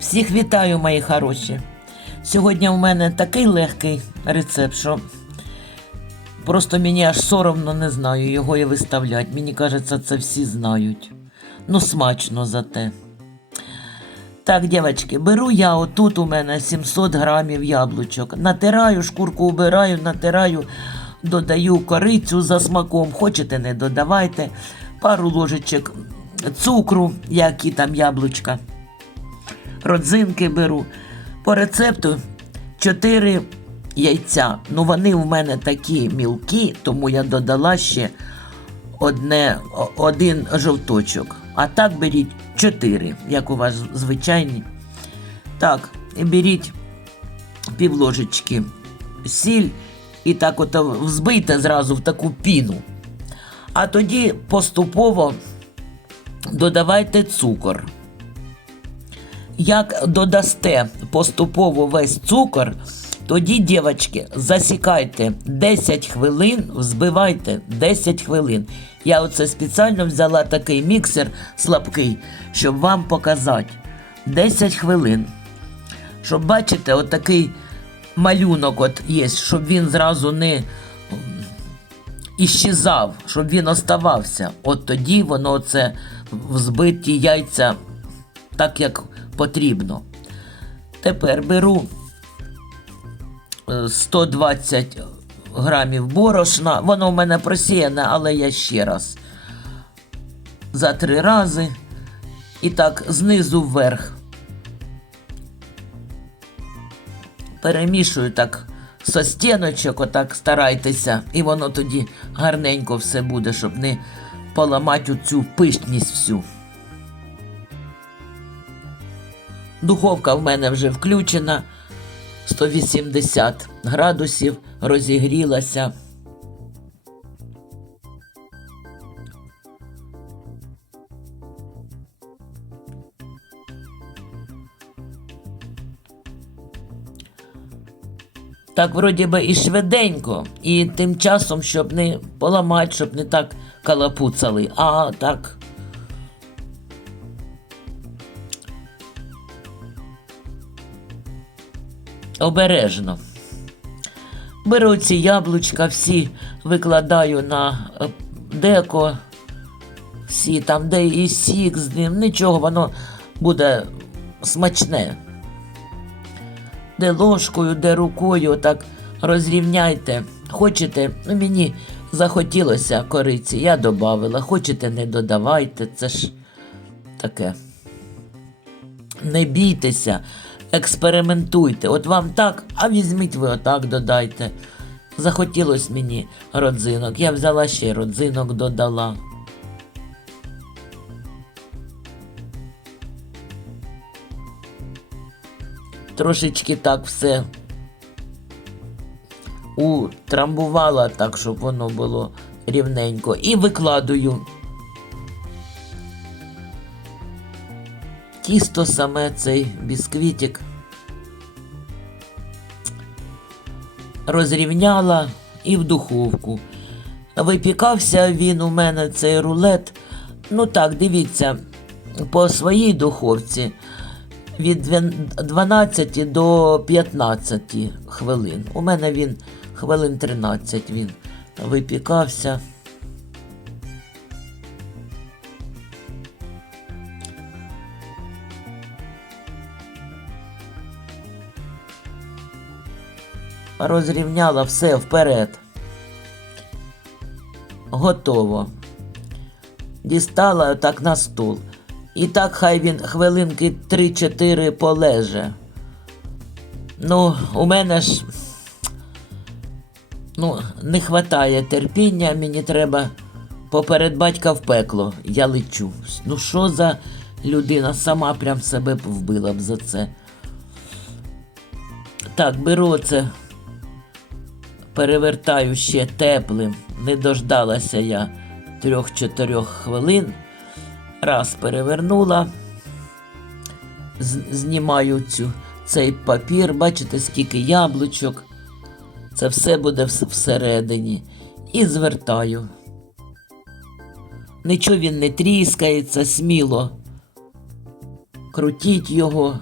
Всіх вітаю, мої хороші. Сьогодні у мене такий легкий рецепт, що просто мені аж соромно не знаю його і виставляти. Мені кажеться, це всі знають. Ну, смачно зате. Так, дівчатки, беру я отут у мене 700 грамів яблучок. Натираю, шкурку убираю, натираю, додаю корицю за смаком. Хочете, не додавайте. Пару ложечок цукру, які там яблучка. Родзинки беру. По рецепту 4 яйця. Ну, вони в мене такі мілкі, тому я додала ще одне, один жовточок. А так беріть 4, як у вас звичайні. Так, і беріть півложечки сіль і так от взбийте зразу в таку піну. А тоді поступово додавайте цукор. Як додасте поступово весь цукор, тоді, дівчатки, засікайте 10 хвилин, взбивайте 10 хвилин. Я оце спеціально взяла такий міксер слабкий, щоб вам показати. 10 хвилин. Щоб бачите, отакий малюнок от є, щоб він зразу не іщезав, щоб він оставався. От тоді воно це взбиті яйця так, як потрібно. Тепер беру е, 120 грамів борошна. Воно в мене просіяне, але я ще раз. За три рази. І так, знизу вверх. Перемішую так со стіночок, отак старайтеся, і воно тоді гарненько все буде, щоб не поламати цю пишність всю. Духовка в мене вже включена. 180 градусів, розігрілася. Так, вроді би, і швиденько, і тим часом, щоб не поламати, щоб не так калапуцали, а так обережно. Беру ці яблучка, всі викладаю на е, деко, всі там, де і сік з ним, нічого, воно буде смачне. Де ложкою, де рукою, так розрівняйте. Хочете, ну мені захотілося кориці, я додавила. Хочете, не додавайте, це ж таке. Не бійтеся, експериментуйте. От вам так, а візьміть ви отак додайте. Захотілось мені родзинок. Я взяла ще родзинок додала. Трошечки так все утрамбувала так, щоб воно було рівненько. І викладую тісто саме цей бісквітик. Розрівняла і в духовку. Випікався він у мене цей рулет. Ну так, дивіться, по своїй духовці від 12 до 15 хвилин. У мене він хвилин 13 він випікався. Розрівняла все вперед. Готово. Дістала так на стол. І так хай він хвилинки 3-4 полеже. Ну, у мене ж ну, не вистачає терпіння, мені треба поперед батька в пекло. Я лечу. Ну що за людина сама прям себе вбила б за це. Так, беру це, перевертаю ще теплим. Не дождалася я трьох-чотирьох хвилин. Раз перевернула, знімаю цю, цей папір, бачите, скільки яблучок. Це все буде всередині. І звертаю. Нічого він не тріскається, сміло. Крутіть його.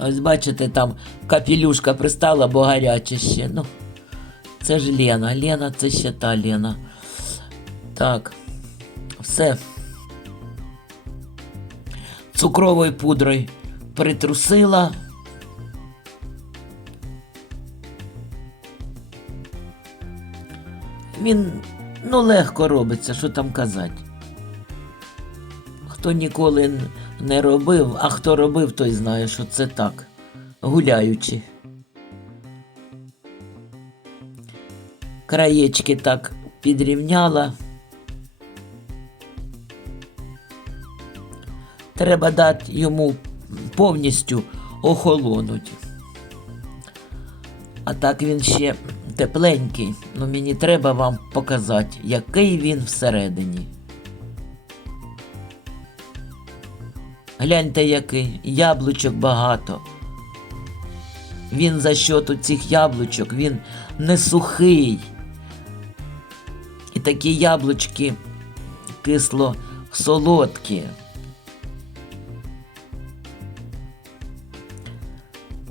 Ось бачите, там капелюшка пристала, бо гаряче ще. Ну, це ж Лена. Лена це ще та Лена. Так, все. Цукровою пудрою притрусила. Він ну легко робиться, що там казати. Хто ніколи не робив, а хто робив, той знає, що це так, гуляючи. Краєчки так підрівняла. Треба дати йому повністю охолонуть. А так він ще тепленький. Ну мені треба вам показати, який він всередині. Гляньте, який яблучок багато. Він за счету цих яблучок, він не сухий. І такі яблучки кисло солодкі.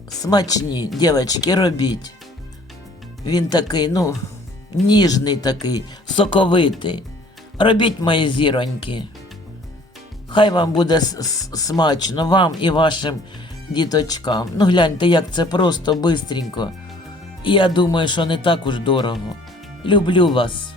Смачні, дівчатки, робіть. Він такий, ну, ніжний такий, соковитий. Робіть мої зіроньки. Хай вам буде смачно, вам і вашим діточкам. Ну гляньте, як це просто бистренько. І я думаю, що не так уж дорого. Люблю вас.